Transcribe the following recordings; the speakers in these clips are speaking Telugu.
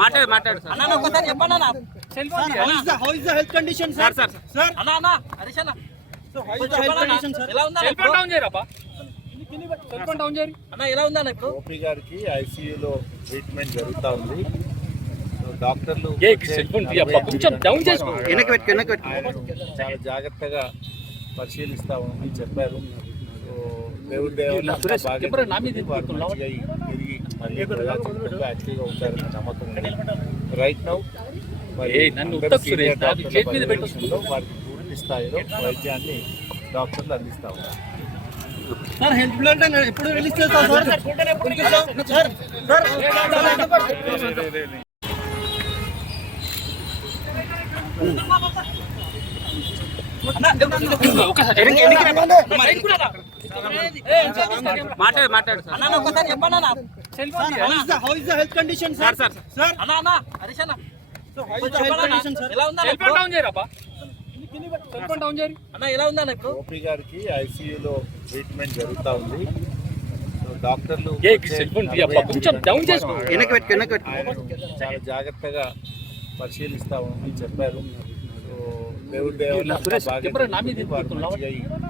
మాట్లాడు అన్న ఒకసారి చెప్పండి అన్న how is the health condition sir sir అన్న హరీష్ అన్న so how is the health condition sir ఎలా ఉందా సెల్ ఫోన్ డౌన్ చేయరా సెల్ ఫోన్ డౌన్ చేయరి అన్న ఎలా ఉందా ఇప్పుడు ఓపీ గారికి ఐసీయూలో ట్రీట్మెంట్ జరుగుతా ఉంది. డాక్టర్లు కొంచెం డౌన్ చేసుకో చాలా జాగ్రత్తగా పరిశీలిస్తామని చెప్పారు. తిరిగి యాక్టివ్గా ఉంటారన్న నమ్మకం ఉంది. రైట్ నౌ వారికి పూర్తి స్థాయిలో వైద్యాన్ని డాక్టర్లు అందిస్తా ఉన్నారు. సార్ హెల్త్ బ్లడ్ ఎప్పుడు రిలీజ్ చేస్తారు సార్? మాట్లాడు అన్న ఒకసారి చెప్పండి అన్న how is the health condition sir అన్న హరీష్ అన్న so how is the health condition sir ఎలా ఉందా సెల్ ఫోన్ డౌన్ చేయరా సెల్ ఫోన్ డౌన్ చేయరి అన్న ఎలా ఉందా ఇప్పుడు ఓపీ గారికి ఐసీయూలో ట్రీట్మెంట్ జరుగుతా ఉంది. డాక్టర్లు కొంచెం డౌన్ చేసుకో చాలా జాగ్రత్తగా పరిశీలిస్తామని చెప్పారు.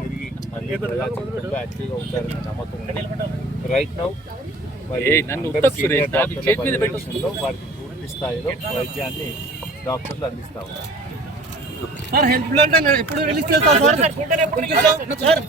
తిరిగి యాక్టివ్గా ఉంటారన్న నమ్మకం ఉంది. రైట్ నౌ వారికి పూర్తి స్థాయిలో వైద్యాన్ని డాక్టర్లు అందిస్తా ఉన్నారు. సార్ హెల్త్ బ్లడ్ ఎప్పుడు రిలీజ్ చేస్తారు సార్?